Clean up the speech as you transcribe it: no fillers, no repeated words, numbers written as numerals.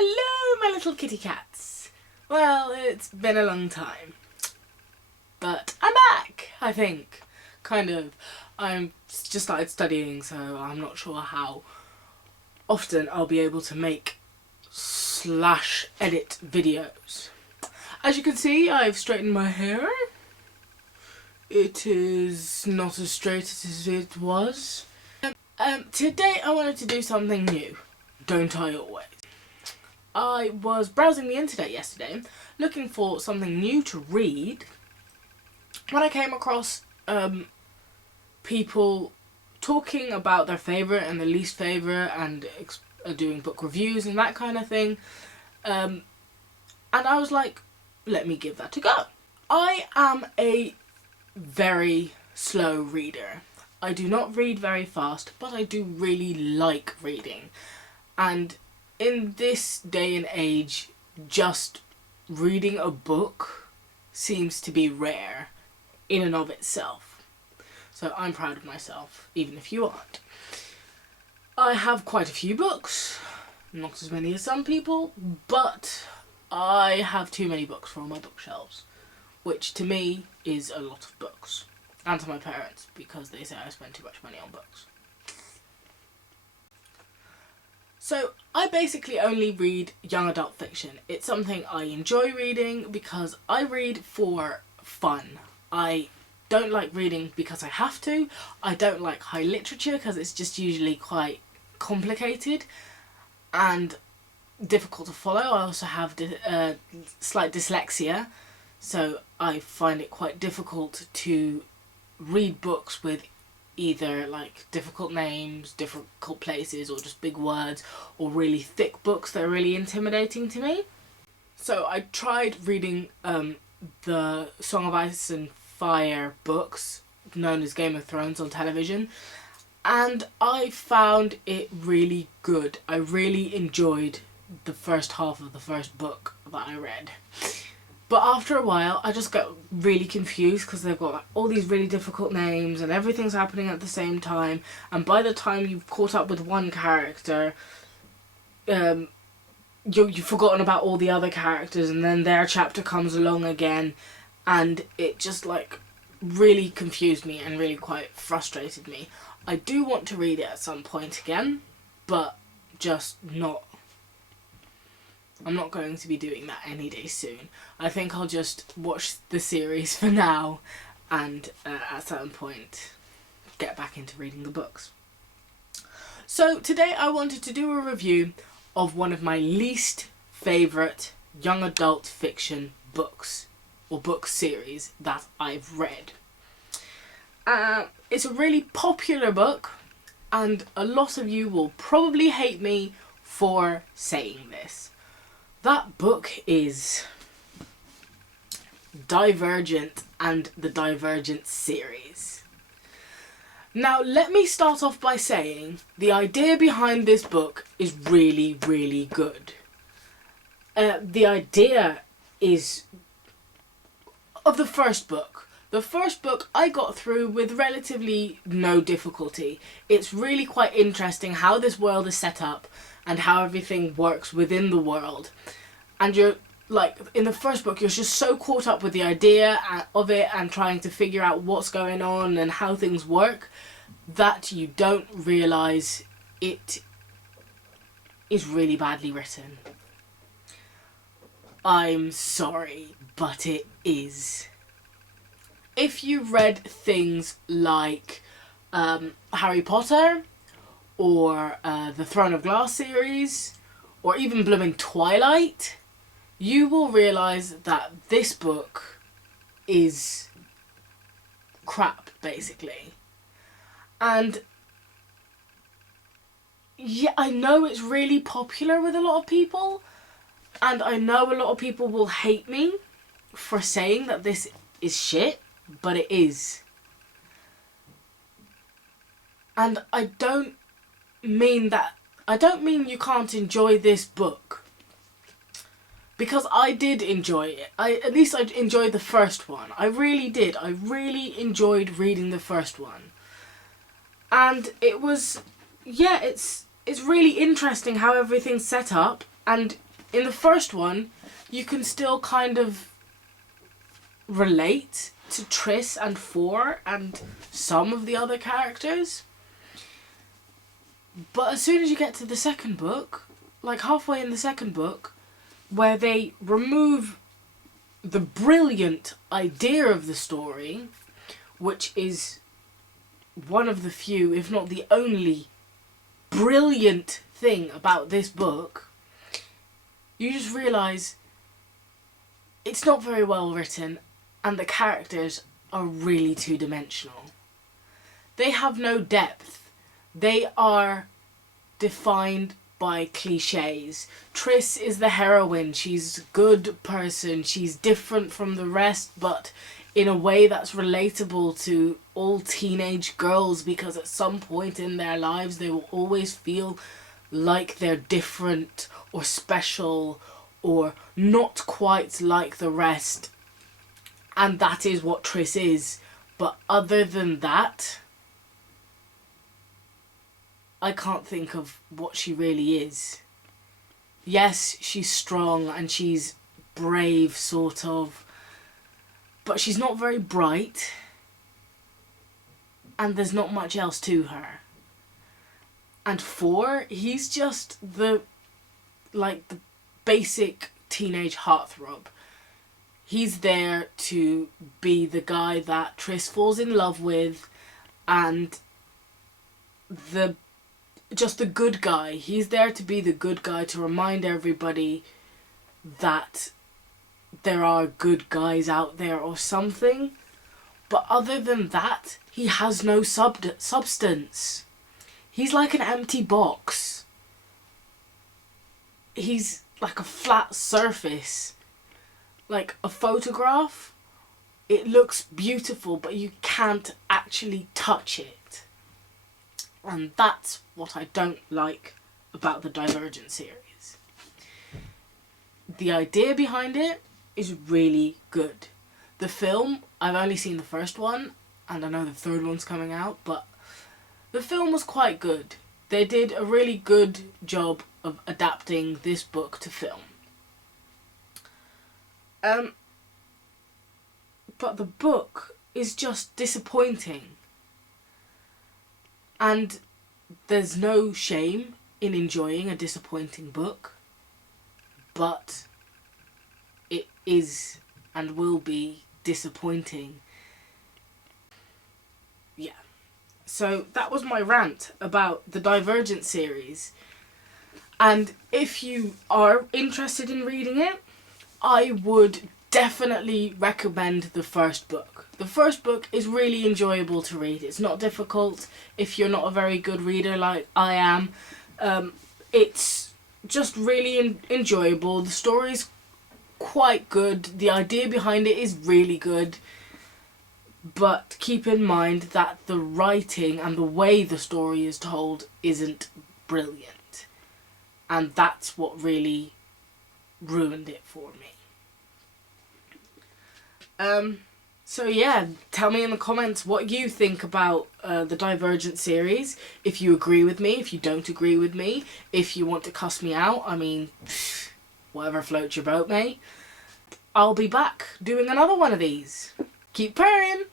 Hello, my little kitty cats. Well, it's been a long time, but I'm back, I think. Kind of. I'm just started studying, so I'm not sure how often I'll be able to make / edit videos. As you can see, I've straightened my hair. It is not as straight as it was. Today I wanted to do something new. Don't I always? I was browsing the internet yesterday, looking for something new to read, when I came across people talking about their favourite and their least favourite and doing book reviews and that kind of thing. And I was like, let me give that a go. I am a very slow reader. I do not read very fast, but I do really like reading. And in this day and age, just reading a book seems to be rare in and of itself. So I'm proud of myself, even if you aren't. I have quite a few books, not as many as some people, but I have too many books for all my bookshelves, which to me is a lot of books. And to my parents, because they say I spend too much money on books. So I basically only read young adult fiction. It's something I enjoy reading because I read for fun. I don't like reading because I have to. I don't like high literature because it's just usually quite complicated and difficult to follow. I also have slight dyslexia, so I find it quite difficult to read books with either like difficult names, difficult places, or just big words, or really thick books that are really intimidating to me. So I tried reading the Song of Ice and Fire books, known as Game of Thrones, on television, and I found it really good. I really enjoyed the first half of the first book that I read. But after a while, I just got really confused because they've got like, all these really difficult names and everything's happening at the same time. And by the time you've caught up with one character, you've forgotten about all the other characters, and then their chapter comes along again, and it just like really confused me and really quite frustrated me. I do want to read it at some point again, but just not. I'm not going to be doing that any day soon. I think I'll just watch the series for now and at some point get back into reading the books. So today I wanted to do a review of one of my least favourite young adult fiction books, or book series, that I've read. It's a really popular book, and a lot of you will probably hate me for saying this. That book is Divergent and the Divergent series. Now, let me start off by saying the idea behind this book is really, really good. The idea is of the first book. The first book I got through with relatively no difficulty. It's really quite interesting how this world is set up and how everything works within the world. And you're, like, in the first book, you're just so caught up with the idea of it and trying to figure out what's going on and how things work that you don't realise it is really badly written. I'm sorry, but it is. If you read things like Harry Potter, or the Throne of Glass series, or even blooming Twilight, you will realise that this book is crap, basically. And yeah, I know it's really popular with a lot of people, and I know a lot of people will hate me for saying that this is shit, but it is. And I don't mean you can't enjoy this book, because I did enjoy it. At least I enjoyed the first one. I really did. I really enjoyed reading the first one. And it was, yeah, it's really interesting how everything's set up, and In the first one, you can still kind of relate to Triss and Four and some of the other characters. But as soon as you get to the second book, like halfway in the second book, where they remove the brilliant idea of the story, which is one of the few, if not the only, brilliant thing about this book, you just realise it's not very well written and the characters are really two-dimensional. They have no depth. They are defined by cliches. Triss is the heroine. She's a good person. She's different from the rest, but in a way that's relatable to all teenage girls, because at some point in their lives they will always feel like they're different or special or not quite like the rest. And that is what Triss is. But other than that, I can't think of what she really is. Yes, she's strong and she's brave, sort of. But she's not very bright. And there's not much else to her. And Four, he's just the basic teenage heartthrob. He's there to be the guy that Triss falls in love with, and just the good guy. He's there to be the good guy, to remind everybody that there are good guys out there or something. But other than that, he has no substance. He's like an empty box. He's like a flat surface. Like a photograph. It looks beautiful, but you can't actually touch it. And that's what I don't like about the Divergent series. The idea behind it is really good. The film, I've only seen the first one, and I know the third one's coming out, but the film was quite good. They did a really good job of adapting this book to film. But the book is just disappointing. And there's no shame in enjoying a disappointing book, but it is and will be disappointing. Yeah. So that was my rant about the Divergent series. And if you are interested in reading it, I would definitely recommend the first book. The first book is really enjoyable to read. It's not difficult if you're not a very good reader like I am. It's just really enjoyable. The story's quite good. The idea behind it is really good. But keep in mind that the writing and the way the story is told isn't brilliant. And that's what really ruined it for me. So yeah, tell me in the comments what you think about the Divergent series. If you agree with me, if you don't agree with me, if you want to cuss me out, I mean, whatever floats your boat, mate. I'll be back doing another one of these. Keep purring!